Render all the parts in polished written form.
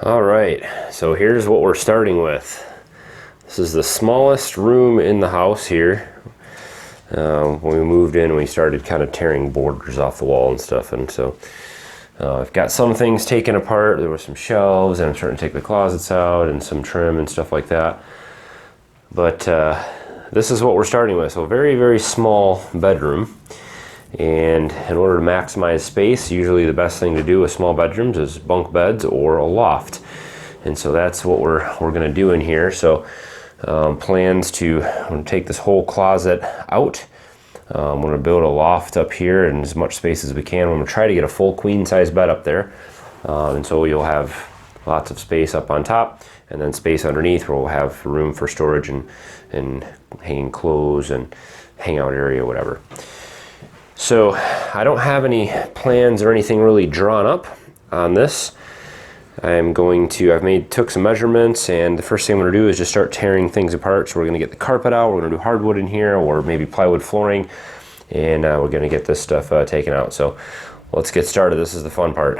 All right, so here's what we're starting with. This is the smallest room in the house here. When we moved in, we started kind of tearing borders off the wall and stuff, and so I've got some things taken apart. There were some shelves, and I'm starting to take the closets out and some trim and stuff like that. But this is what we're starting with. So a very, very small bedroom. And in order to maximize space, usually the best thing to do with small bedrooms is bunk beds or a loft. And so that's what we're going to do in here. So plans to, I'm going to take this whole closet out. I'm going to build a loft up here in as much space as we can. I'm going to try to get a full queen size bed up there. And so you'll have lots of space up on top, and then space underneath where we'll have room for storage and hanging clothes and hangout area, whatever. So I don't have any plans or anything really drawn up on this. Took some measurements, and the first thing I'm going to do is just start tearing things apart. So we're going to get the carpet out, we're going to do hardwood in here, or maybe plywood flooring, and we're going to get this stuff taken out. So let's get started. This is the fun part.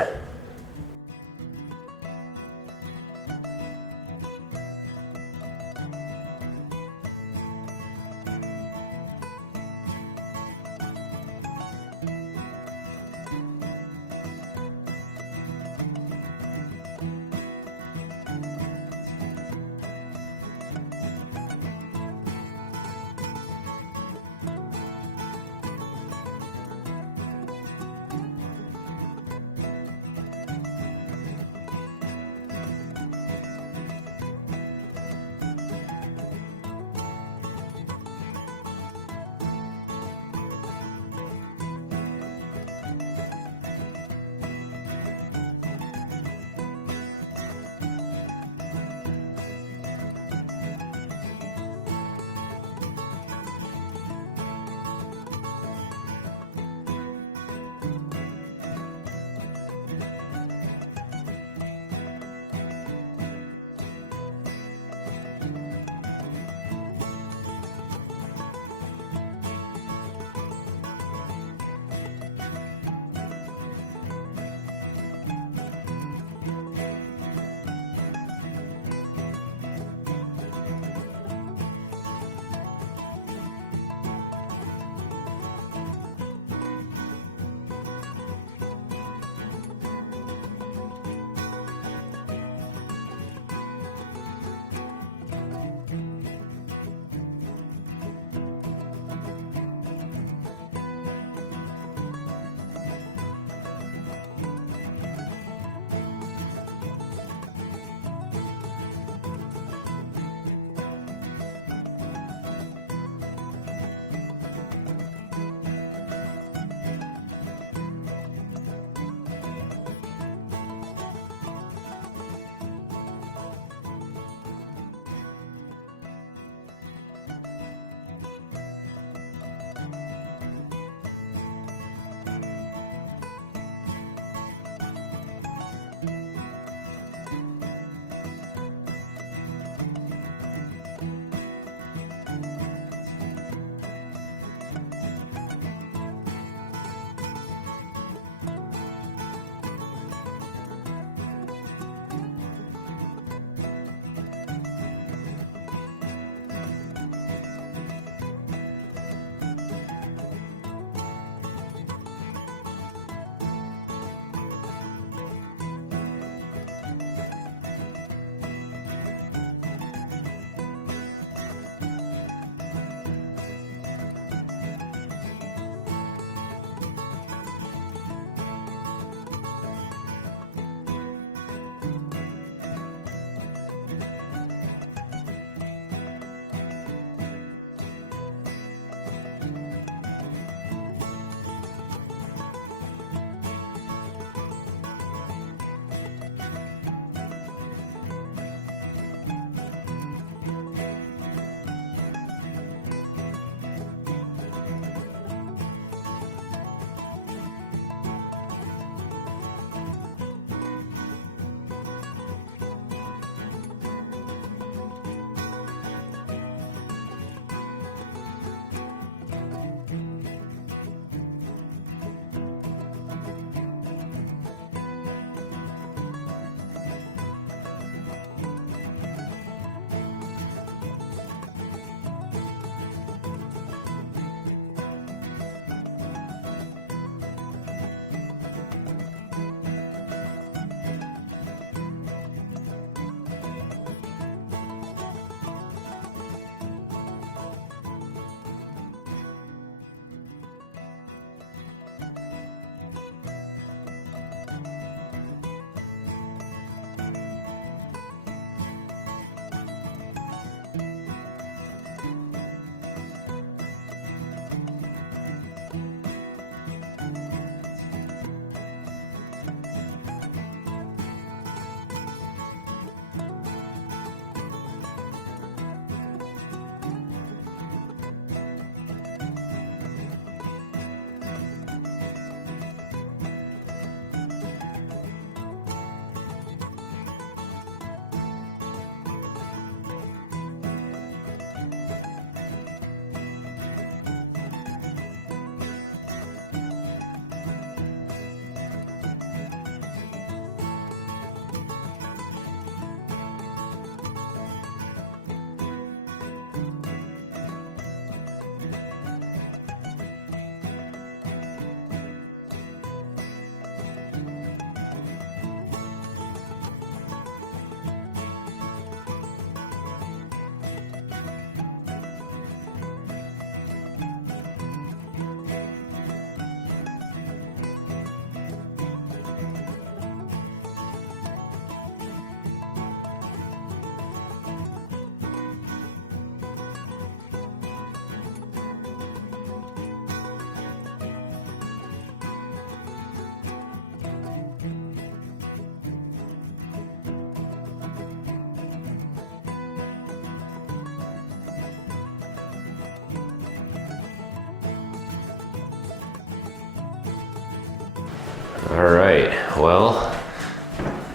All right, well,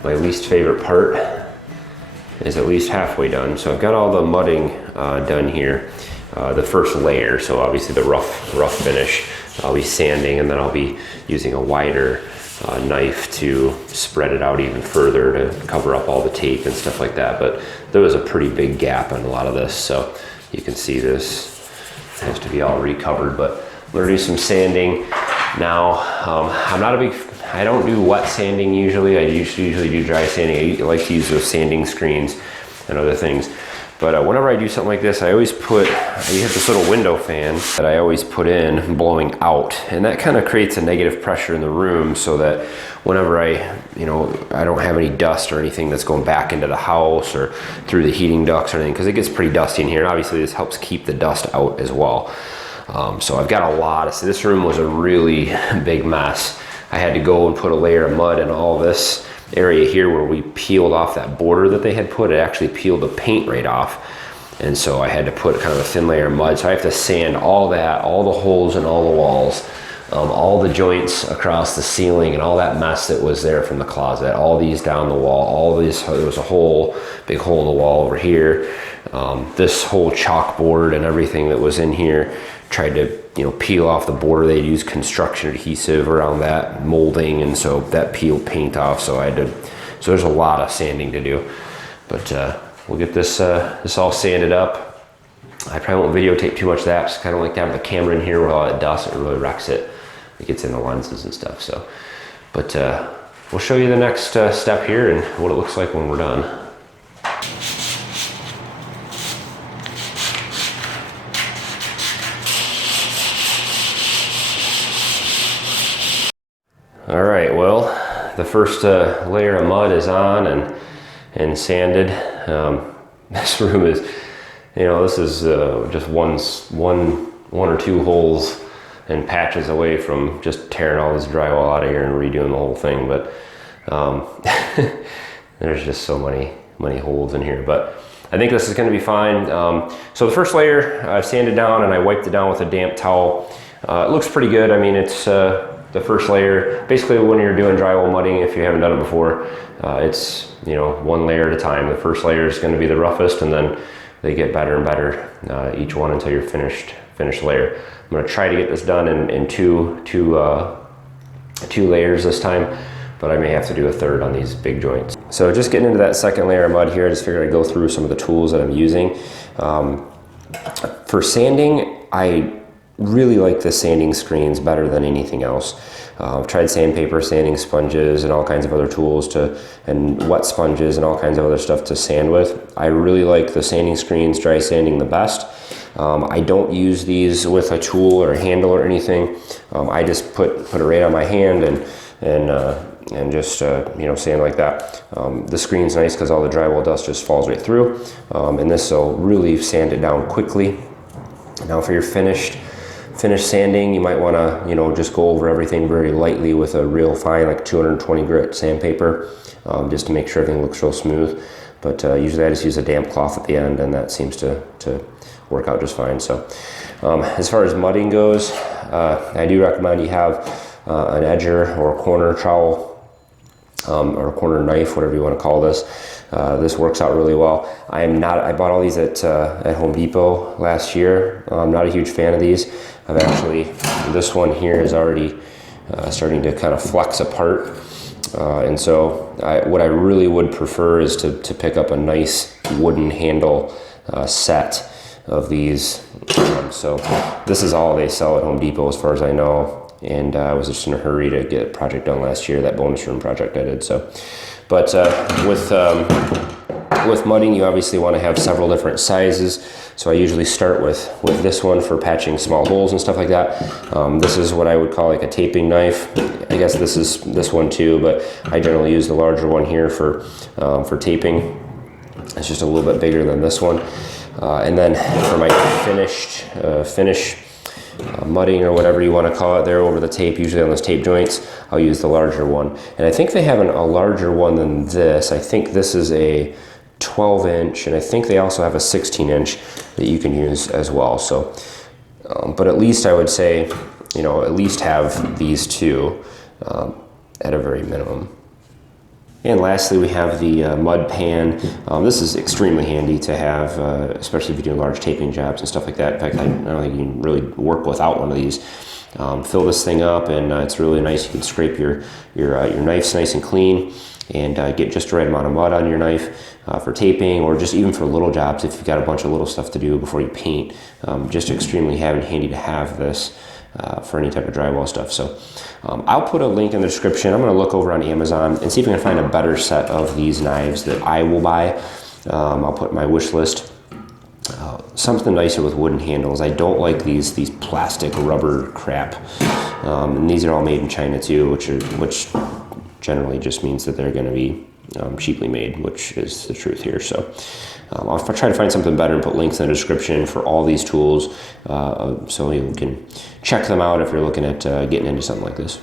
my least favorite part is at least halfway done. So I've got all the mudding done here, the first layer. So obviously the rough finish. I'll be sanding, and then I'll be using a wider knife to spread it out even further to cover up all the tape and stuff like that. But there was a pretty big gap in a lot of this, so you can see this has to be all recovered. But I'm gonna do some sanding now. I don't do wet sanding usually. I usually do dry sanding. I like to use those sanding screens and other things. But whenever I do something like this, I have this little window fan that I always put in blowing out. And that kind of creates a negative pressure in the room so that whenever I don't have any dust or anything that's going back into the house or through the heating ducts or anything, because it gets pretty dusty in here. And obviously this helps keep the dust out as well. So I've got a lot of, this room was a really big mess. I had to go and put a layer of mud in all this area here where we peeled off that border that they had put. It actually peeled the paint right off. And so I had to put kind of a thin layer of mud. So I have to sand all that, all the holes in all the walls, all the joints across the ceiling and all that mess that was there from the closet, all these down the wall, all these, there was a big hole in the wall over here. This whole chalkboard and everything that was in here, tried to peel off the border. They used construction adhesive around that molding, and so that peeled paint off. So so there's a lot of sanding to do, but we'll get this all sanded up. I probably won't videotape too much of that. Just kind of like to have the camera in here with all that dust. It really wrecks it. It gets in the lenses and stuff. So, but we'll show you the next step here and what it looks like when we're done. All right, well, the first layer of mud is on and sanded. This room is, this is just one or two holes and patches away from just tearing all this drywall out of here and redoing the whole thing. But there's just so many holes in here. But I think this is going to be fine. So the first layer I've sanded down and I wiped it down with a damp towel. It looks pretty good. I mean, it's the first layer. Basically, when you're doing drywall mudding, if you haven't done it before, it's one layer at a time. The first layer is going to be the roughest, and then they get better and better each one until you're finished layer. I'm going to try to get this done in two layers this time, but I may have to do a third on these big joints. So just getting into that second layer of mud here, I just figured I'd go through some of the tools that I'm using. For sanding, I really like the sanding screens better than anything else. I've tried sandpaper, sanding sponges, and all kinds of other tools and wet sponges and all kinds of other stuff to sand with. I really like the sanding screens, dry sanding the best. I don't use these with a tool or a handle or anything. I just put it right on my hand and just sand like that. The screen's nice because all the drywall dust just falls right through, and this will really sand it down quickly. Now for your finished sanding, you might want to just go over everything very lightly with a real fine, like 220 grit sandpaper, just to make sure everything looks real smooth. But usually I just use a damp cloth at the end, and that seems to work out just fine. So as far as mudding goes, I do recommend you have an edger or a corner trowel, or a corner knife, whatever you want to call this. This works out really well. I bought all these at Home Depot last year. I'm not a huge fan of these. This one here is already starting to kind of flex apart. And so what I really would prefer is to pick up a nice wooden handle set of these. So this is all they sell at Home Depot as far as I know. And I was just in a hurry to get a project done last year, that bonus room project I did. So, but with mudding, you obviously want to have several different sizes. So I usually start with this one for patching small holes and stuff like that. This is what I would call like a taping knife. I guess this is this one too, but I generally use the larger one here for taping. It's just a little bit bigger than this one. And then for my finish mudding or whatever you want to call it there over the tape, usually on those tape joints, I'll use the larger one. And I think they have a larger one than this. I think this is a 12 inch, and I think they also have a 16 inch that you can use as well. So, but at least I would say, at least have these two. at a very minimum. And lastly, we have the mud pan. This is extremely handy to have, especially if you're doing large taping jobs and stuff like that. In fact, I don't think you can really work without one of these. Fill this thing up, and it's really nice. You can scrape your knifes nice and clean, and get just the right amount of mud on your knife for taping, or just even for little jobs if you've got a bunch of little stuff to do before you paint. Just extremely handy to have this for any type of drywall stuff. So I'll put a link in the description. I'm going to look over on Amazon and see if I can find a better set of these knives that I will buy. I'll put my wish list. Something nicer with wooden handles. I don't like these plastic rubber crap. And these are all made in China too, which generally just means that they're going to be cheaply made, which is the truth here. So I'll try to find something better and put links in the description for all these tools, so you can check them out if you're looking at getting into something like this.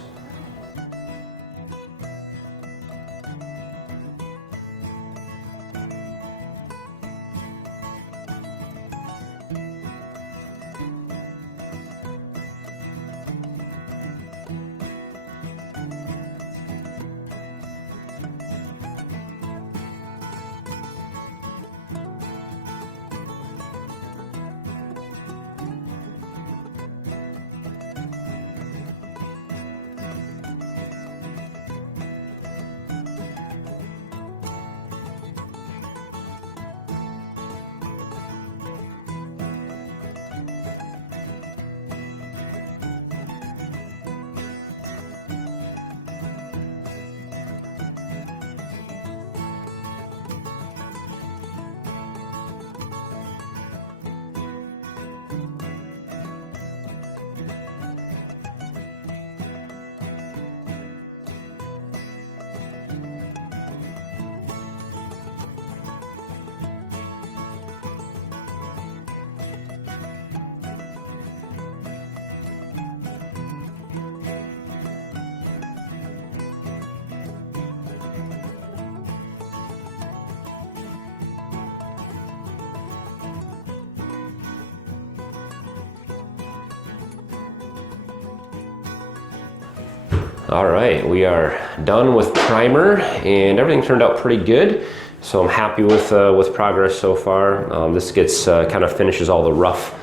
All right, we are done with primer, and everything turned out pretty good. So I'm happy with progress so far. This gets kind of finishes all the rough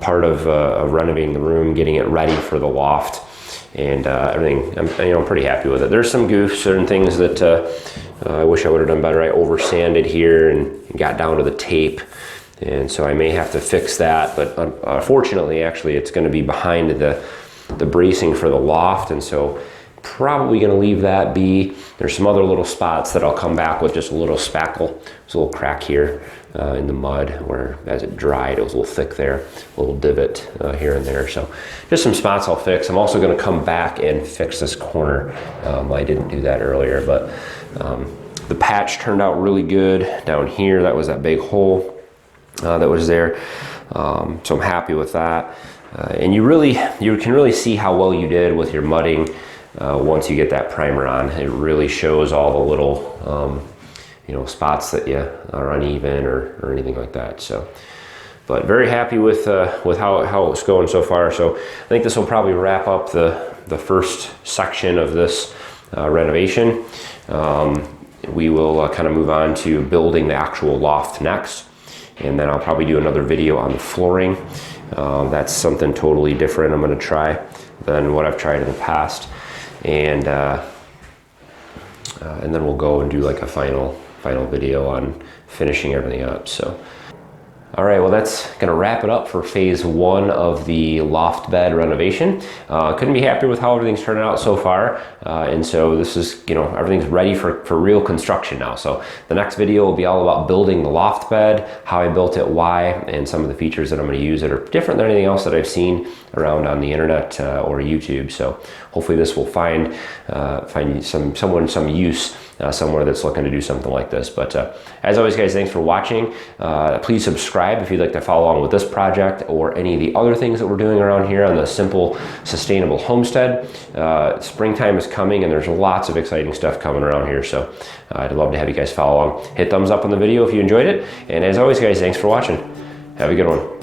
part of renovating the room, getting it ready for the loft, and everything. I'm pretty happy with it. There's some goofs, certain things that I wish I would have done better. I over sanded here and got down to the tape, and so I may have to fix that. But fortunately, actually, it's going to be behind the bracing for the loft, and so probably going to leave that be. There's some other little spots that I'll come back with, just a little spackle. There's a little crack here in the mud where as it dried it was a little thick there, a little divot here and there. So just some spots I'll fix. I'm also going to come back and fix this corner. I didn't do that earlier, but the patch turned out really good down here. That was that big hole that was there. So I'm happy with that. And you can really see how well you did with your mudding once you get that primer on. It really shows all the little spots that you are uneven or anything like that. So, but very happy with how it's going so far. So I think this will probably wrap up the first section of this renovation. We will kind of move on to building the actual loft next, and then I'll probably do another video on the flooring. That's something totally different I'm going to try than what I've tried in the past, and then we'll go and do like a final video on finishing everything up. So all right, well, that's gonna wrap it up for phase one of the loft bed renovation. Couldn't be happier with how everything's turning out so far. And so this is, everything's ready for real construction now. So the next video will be all about building the loft bed, how I built it, why, and some of the features that I'm gonna use that are different than anything else that I've seen around on the internet or YouTube. So hopefully this will find someone some use somewhere that's looking to do something like this. But as always, guys, thanks for watching. Please subscribe if you'd like to follow along with this project or any of the other things that we're doing around here on the Simple Sustainable Homestead. Springtime is coming and there's lots of exciting stuff coming around here. So I'd love to have you guys follow along. Hit thumbs up on the video if you enjoyed it. And as always, guys, thanks for watching. Have a good one.